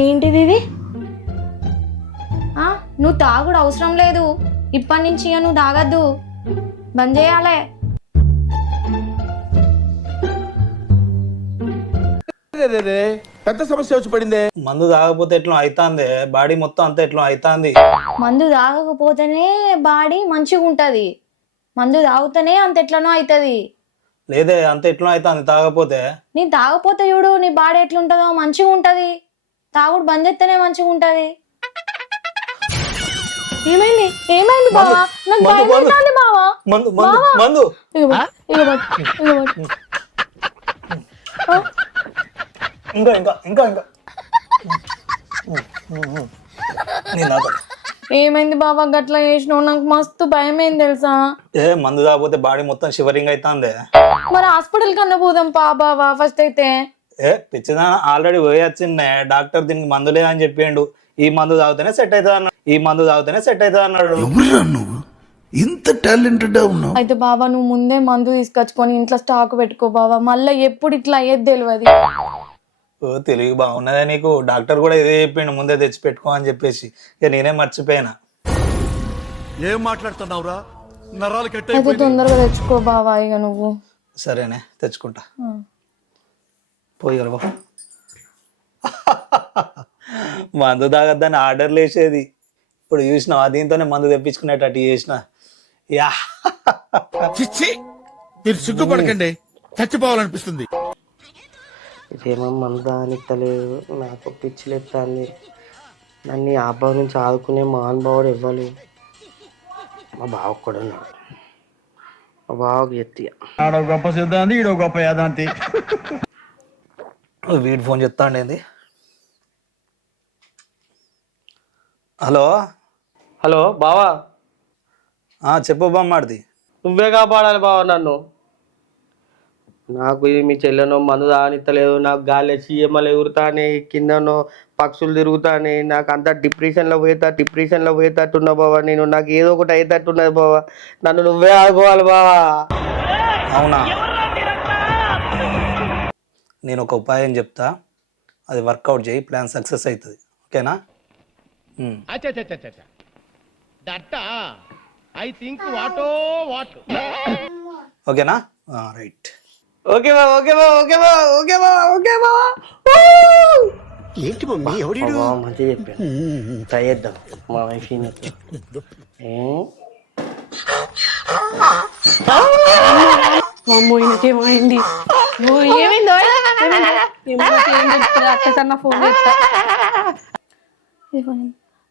ఏంటిది ఇది? నువ్వు తాగుడు అవసరం లేదు. ఇప్పటి నుంచి ఇక నువ్వు తాగద్దు, బంద్ చేయాలి. పెద్ద సమస్య వచ్చి పడిందే. మందు తాగకపోతే ఎట్లా అవుతాంది, బాడీ మొత్తం అంతా ఎట్లా అవుతాంది. మందు తాగకపోతేనే బాడీ మంచిగా ఉంటది, మందు తాగుతూనే అంత ఎట్లనో అవుతుంది. లేదే అంత ఎట్లా అవుతాంది తాగపోతే. నీ తాగపోతే చూడు నీ బాడీ ఎట్లుంటుందో, మంచిగా ఉంటది. తాగుడు బంద్ చేస్తేనే మంచిగా ఉంటది. ఏమైంది ఏమైంది బావా? నాకు భయం అవుతుంది బావా. మందు మందు మందు ఇంకా ఇంకా ఇంకా ఇంకా ఏమైంది బావా? గట్లా చేసినావు, నాకు మస్తు భయమైంది తెలుసా. ఏ మందు తాగపోతే బాడీ మొత్తం షివరింగ్ అవుతాంది. మరి హాస్పిటల్ కన్నా పోదాం పా బావా ఫస్ట్ అయితే. పిచ్చిదా ఆల్రెడీ పోయొచ్చిండే డాక్టర్, దీనికి మందు లేదని చెప్పిండు. ఈ మందు తాగితేనే సెట్ అవుతుంది అన్నాడు, ఈ మందు తాగితేనే సెట్ అవుతుంది అన్నాడు. నువ్వు ఇంత టాలెంటెడ్ ఉన్నావు. అయితే బాబా నువ్వు ముందే మందు తీసుకొచ్చుకొని ఇంట్లో స్టాక్ పెట్టుకో బాబా, మళ్ళీ ఎప్పుడు ఇట్లా అయ్యేది తెలియదు. తెలివి బాగున్నదే నీకు. డాక్టర్ కూడా ఇదే చెప్పిండు, ముందే తెచ్చి పెట్టుకో అని చెప్పేసి. ఇక నేనే మర్చిపోయినా. ఏం మాట్లాడుతున్నావురా? నరాలు అయితే తొందరగా తెచ్చుకో బావా ఇక నువ్వు. సరేనే తెచ్చుకుంటా. పోయి మందు తాగద్దని ఆర్డర్లు వేసేది, ఇప్పుడు చూసినావా దీంతోనే మందు తెప్పించుకునేటట్టు చేసిన. యా మీరు సిగ్గుపడకండి, చచ్చిపోవాలనిపిస్తుంది. ఇదేమో మందు దానిత్తలేదు, నాకు పిచ్చిలెత్తాన్ని. నన్ను ఆబావ నుంచి ఆదుకునే మహానుభావుడు ఇవ్వాలి. మా బావ కూడా ఉన్నాడు, మా బావకు ఎత్తి ఆడో గొప్ప సిద్ధాంతి, ఈడో గొప్ప యాదాంతి. వీడి ఫోన్ చెప్తాండేంది. హలో హలో బావా. చెప్పు బామ్మాడిది. నువ్వే కాపాడాలి బావా నన్ను. నాకు మీ చెల్లెనో మందు దానిత్తలేదు, నాకు గాలి చీమలు ఎగురుతానే, కిందనో పక్షులు తిరుగుతానే, నాకు అంతా డిప్రెషన్లో పోయేటట్టున్నా బావా నేను. నాకు ఏదో ఒకటి అయ్యేటట్టున్నది బావా, నన్ను నువ్వే ఆదుకోవాలి బావా. అవునా, నేను ఒక ఉపాయం చెప్తా, అది వర్కౌట్ చేయి, ప్లాన్ సక్సెస్ అవుతుంది. ఓకేనా? ఓకేనా? రైట్. ఓకే బావా, ఓకే బావా, ఓకే బావా, ఓకే బావా, ఓకే బావా. ఏంటి మమ్మీ ఎవడి మంచిగా చెప్పాను, ట్రై చేద్దాం మా వైఫ్. ఏమైంది? ఏమైందో అక్కకన్నా ఫోన్ చేస్తా.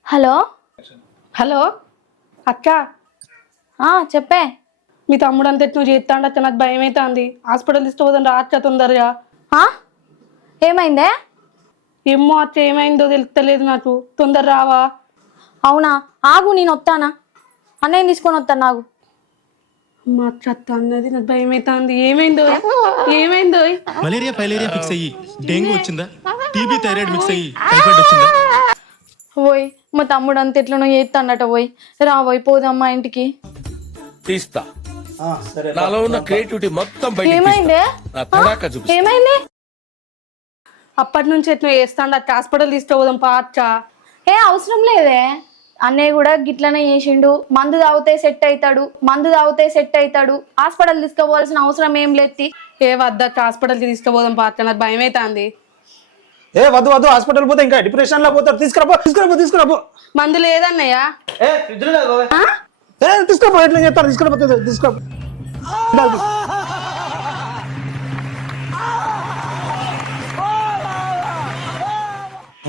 హలో హలో అక్క, చెప్పే. మీ తమ్ముడు అంత నువ్వు చేస్తాండ అక్క, నాకు భయం అవుతుంది. హాస్పిటల్ తీసుకోవద్దని రా అక్క తొందరగా. ఏమైందే? ఏమో అక్క ఏమైందో తెలుస్తలేదు నాకు, తొందర రావా. అవునా, ఆగు నేను వస్తానా, అన్నయ్య తీసుకొని వస్తాను. నాకు మా అత్త అన్నది, నాకు భయం అవుతుంది. ఏమైందో ఏమైందో? మలేరియా ఫైలేరియా ఫిక్స్ అయ్యి డెంగ్యూ వచ్చిందా, టీబీ థైరాయిడ్ మిక్స్ అయ్యి టైఫాయిడ్ వచ్చిందా? పోయి మా తమ్ముడు అంత ఎట్లనో చేస్తాడట. పోయి రాబోయ్ పోదాం మా ఇంటికి. తీస్తా, సరే. నాలో ఉన్న క్రియేటివిటీ మొత్తం బయటికి ఏమైందే? తీస్తా. నా తడాకా చూపిస్తా. ఏమైంది? అప్పటి నుంచి ఎట్లా చేస్తాండ అక్క, హాస్పిటల్ తీసుకోవదాం పా అక్క. అవసరం లేదే, అన్నయ్య కూడా గిట్లనే చేసిండు. మందు తాగితే సెట్ అవుతాడు, హాస్పిటల్ తీసుకోవాల్సిన అవసరం ఏం లేదు. వద్దక్క, హాస్పిటల్కి తీసుకుపోదాం పా అక్క, నాకు భయం అవుతుంది. వద్దు హాస్పిటల్ పోతే ఇంకా డిప్రెషన్ లో పోతారు. తీసుకురాబో. మందు లేదన్నయ్య. తీసుకురాబో, ఎట్లా చెప్తారు? తీసుకురాబో.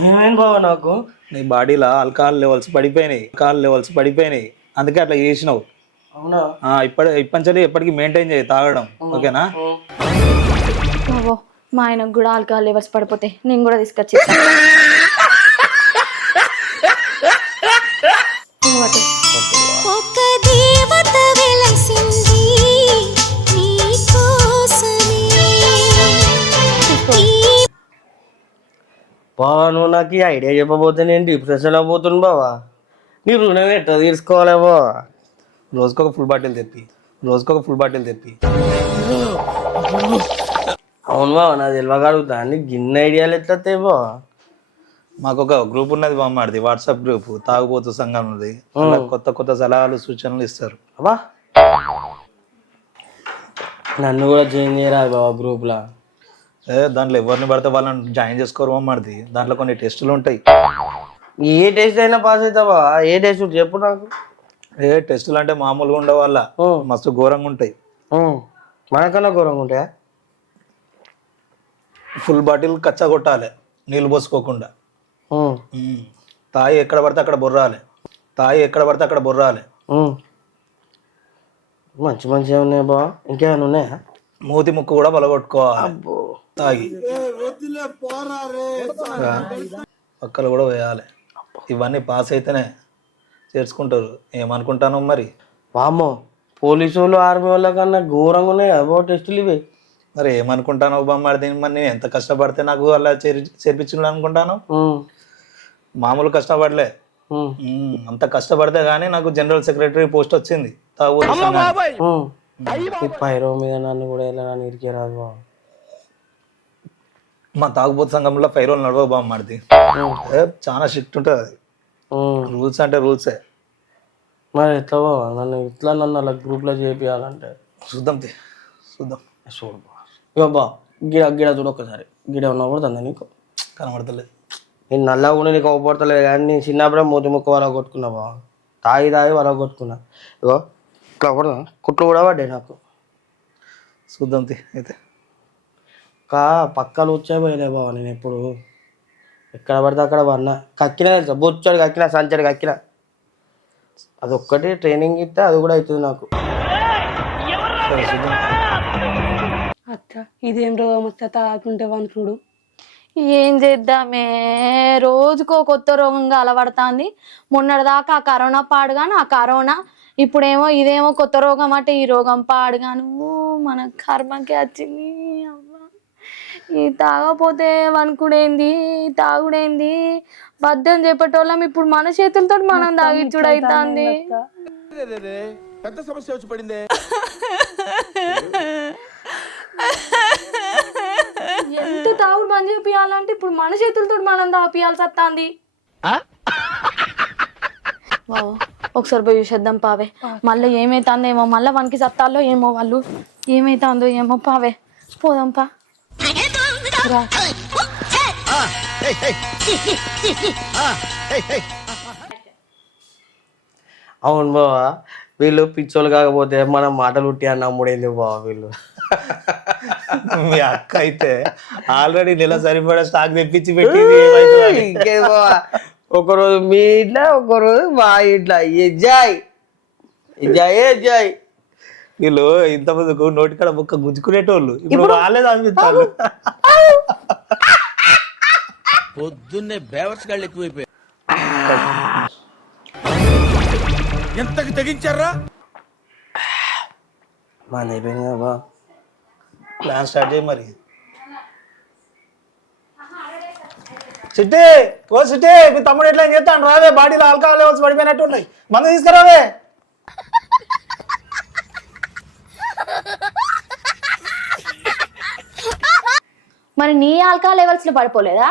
ఏమైంది బావా నాకు? నీ బాడీలో ఆల్కహాల్ లెవెల్స్ పడిపోయినాయి, అందుకే అట్లా చేసినావు. అవునా? ఇప్పటి ఎప్పటికీ మెయింటైన్ చేయి తాగడం. ఓకేనా? మా ఆయనకు కూడా ఆల్కహాల్ లెవెల్స్ పడిపోతే నేను కూడా తీసుకొచ్చి బావా నువ్వు నాకు ఈ ఐడియా చెప్పబోతే నేను డిప్రెషన్ అయిపోతున్నా బావా. నీ రుణం ఎట్లా తీసుకోవాలి బావా? రోజుకొక ఫుల్ బాటిల్ తెప్పి. అవును బావా, నాకు తెలియగలుగుతా. నీకు గిన్నె ఐడియాలు ఎట్లా వస్తాయి బావా? మాకు ఒక గ్రూప్ ఉన్నది బామ్మది, వాట్సాప్ గ్రూప్ తాగుబోతు సంఘం ఉన్నది. అలా కొత్త కొత్త సలహాలు సూచనలు ఇస్తారు. అబ్బా నన్ను కూడా జాయిన్ చేయరాదు బాబా గ్రూప్లో. దాంట్లో ఎవరిని పడితే వాళ్ళని జాయిన్ చేసుకోరు బామ్మది. దాంట్లో కొన్ని టెస్టులు ఉంటాయి. ఏ టెస్ట్ అయినా పాస్ అవుతావా? ఏ టెస్ట్ చెప్పు నాకు. టెస్టులు అంటే మామూలుగా ఉండే వాళ్ళ మస్తు ఘోరంగా ఉంటాయి. మనకన్నా ఘోరంగా ఉంటాయా? ఫుల్ బాటిల్ కచ్చా కొట్టాలి నీళ్ళు పోసుకోకుండా. తాయి ఎక్కడ పడితే అక్కడ బొర్రాలి. మంచి మంచిగా ఉన్నాయి బా. ఇంకేమైనా ఉన్నాయా? మూతి ముక్కు కూడా బలగొట్టుకోవాలి తాగి. పక్కలు కూడా వేయాలి. ఇవన్నీ పాస్ అయితేనే చేర్చుకుంటారు. ఏమనుకుంటాను మరి? వామ్మో, పోలీసు వాళ్ళు ఆర్మీ వాళ్ళ కన్నా ఘోరంగా ఉన్నాయి అబ్బో టెస్టులు ఇవి. మరి ఏమనుకుంటాను బామ్మాడి? మరి నేను ఎంత కష్టపడితే నాకు అలా చేర్పించుకున్నాను అనుకుంటాను. మామూలు కష్టపడలే. అంత కష్టపడితే గానీ నాకు జనరల్ సెక్రటరీ పోస్ట్ వచ్చింది. పైరో మీద నన్ను కూడా ఎలా నన్ను ఇరికే రాదు బాబు. మా తాగుబోతు సంఘంలో పైరోలు నడవ బామ్మడిది. చాలా స్ట్రిక్ట్ ఉంటుంది అది. రూల్స్ అంటే రూల్సే. మరి ఎట్లా బాబా నన్ను అలా గ్రూప్లో చేపియాలంటే చూద్దాం చూడు ఇక బా గిడ చూడు ఒక్కసారి. గిడ ఉన్నా కూడా నీకు కనబడతలేదు. నేను నల్లగా కూడా నీకు అవపడతలేదు కానీ నేను చిన్నప్పుడే మూతి ముక్క వల కొట్టుకున్నా బా. తాగి వల కొట్టుకున్నా. ఇగో ఇట్లా కూడా కుట్లు కూడా పడ్డాయి నాకు. చూద్దాం అయితే. పక్కలు వచ్చాయి పోయలే బాబా. నేను ఎప్పుడు ఎక్కడ పడితే అక్కడ పడినా కక్కినా తెలుసా, బొచ్చాడు కక్కినా, సంచాడు కక్కినా. అదొక్కటి ట్రైనింగ్ ఇస్తే అది కూడా అవుతుంది నాకు. అత్త ఇదేం రోగం అత్త తాగుతుంటే వనుకుడు. ఏం చేద్దామే, రోజుకో కొత్త రోగంగా అలవడుతుంది. మొన్నటిదాకా ఆ కరోనా పాడుగాను, ఆ కరోనా ఇప్పుడేమో ఇదేమో కొత్త రోగం అంటే ఈ రోగం పాడుగాను. మన కర్మకే వచ్చింది. అవ్వ ఈ తాగపోతే వనుకుడేంది, తాగుడేంది, బద్దం చెప్పేటోళ్ళం ఇప్పుడు మన చేతులతో మనం తాగిచ్చుడు అవుతుంది. పెద్ద సమస్య వచ్చి పడిందే. ఎంత తాగుడు బంద్ చేపియాలంటే ఇప్పుడు మన చేతులతో మనం తాపియాల్సి వస్తుంది. ఒకసారి పోయి చూసేద్దాం పావే. మళ్ళీ ఏమైతుందేమో, మళ్ళీ మనకి సత్తాల్లో ఏమో, వాళ్ళు ఏమైతుందో ఏమో. పావే పోదాం పా. అవును బావా, వీళ్ళు పిచ్చోళ్ళు కాకపోతే మనం మాటలు ఉట్టి అన్న నమ్ముడేంది బావా వీళ్ళు. మీ అక్క అయితే ఆల్రెడీ నెల సరిపడా స్టాక్ తెప్పించి పెట్టింది. ఇంకేది బావా, ఒకరోజు మీ ఇంట్లో ఒకరోజు మా ఇంట్లో. Enjoy enjoy enjoy. వీళ్ళు ఇంతమందికు నోటికాడ బుక్క గుంజుకునేటోళ్ళు ఇప్పుడు వాళ్ళే అనిపిస్తారు. పొద్దున్నే బేవర్స్ గాళ్ళు ఎక్కువైపోయాయి. ఎంతకి తెగించారా? మన అయిపోయింది కదా. ప్లాన్ స్టార్ట్ చేయి మరి. చిట్టి ఓ చిట్టి, మీ తమ్ముడు ఎట్లా చేస్తాను రావే. బాడీలో ఆల్కహాల్ లెవెల్స్ పడిపోయినట్టు ఉన్నాయి. మందు తీసుకురావే. మరి నీ ఆల్కహాల్ లెవెల్స్ లో పడిపోలేదా?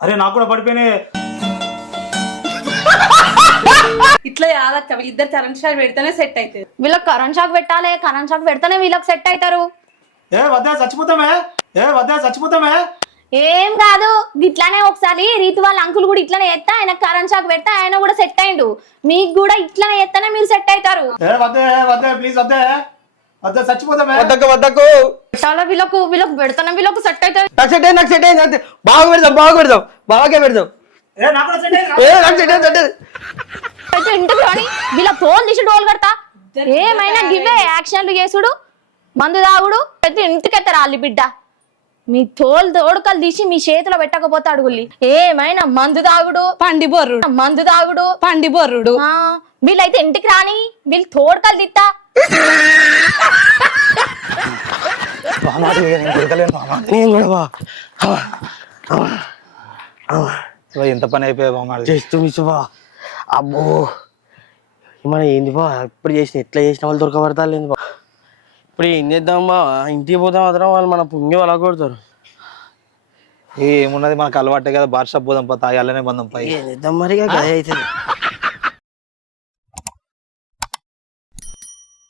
అరే నాకు కూడా పడిపోయినాయి. ఇట్లా యాదత్త ఇద్దరు కరెంట్ షాక్ పెడితేనే సెట్ అవుతుంది. వీళ్ళకి కరెంట్ షాక్ పెట్టాలి. కరెంట్ షాక్ పెడితేనే వీళ్ళకి సెట్ అవుతారు. చచ్చిపోతామే. ఏం కాదు, ఇట్లానే ఒకసారి రీతు వాళ్ళ అంకుల్ కూడా ఇట్లానే ఎత్తా, ఆయన కరెంట్ షాక్ పెడితే ఆయన కూడా సెట్ అయిండు. మీకు కూడా ఇట్లానే ఎత్తనే మీరు సెట్ అవుతారు. చాలా వీళ్ళకు పెడతానే వీళ్ళకు సెట్ అవుతారు. నాకు సెట్ అయింది. బాగా పెడదాం బాగా పెడదాం. అయితే ఇంటికి రాని వీళ్ళ తోలు తీసి డోలు కడతా. ఏమైనా గివే యాక్షన్లు చేసుడు, మందు తాగుడు. అయితే ఇంటికి ఎత్తారు వాళ్ళ బిడ్డ. మీ తోడుకలు తీసి మీ చేతిలో పెట్టకపోతే అడుగుల్లి. ఏమైనా మందు తాగుడు పండి బొర్రుడు. వీళ్ళైతే ఇంటికి రాని వీళ్ళు తోడుకలు తిత్తా. ఎంత పని అయిపోయా చేస్తూ మిస్బా. అబ్బో మన ఏంది బా, ఇప్పుడు చేసిన ఎట్లా చేసిన వాళ్ళు దొరకబడతారు లేదు బా. ఇప్పుడు ఏం చేద్దాం బా, ఇంటికి పోతే మాత్రం వాళ్ళు మన పుంగి అలా కొడతారు. ఏమున్నది మనకు అలవాటే కదా బార్ షాప్ పోదాం పా తాగి అల్లనే బంధం పై ఏం చేద్దాం మరి ఇక గదే అవుతుంది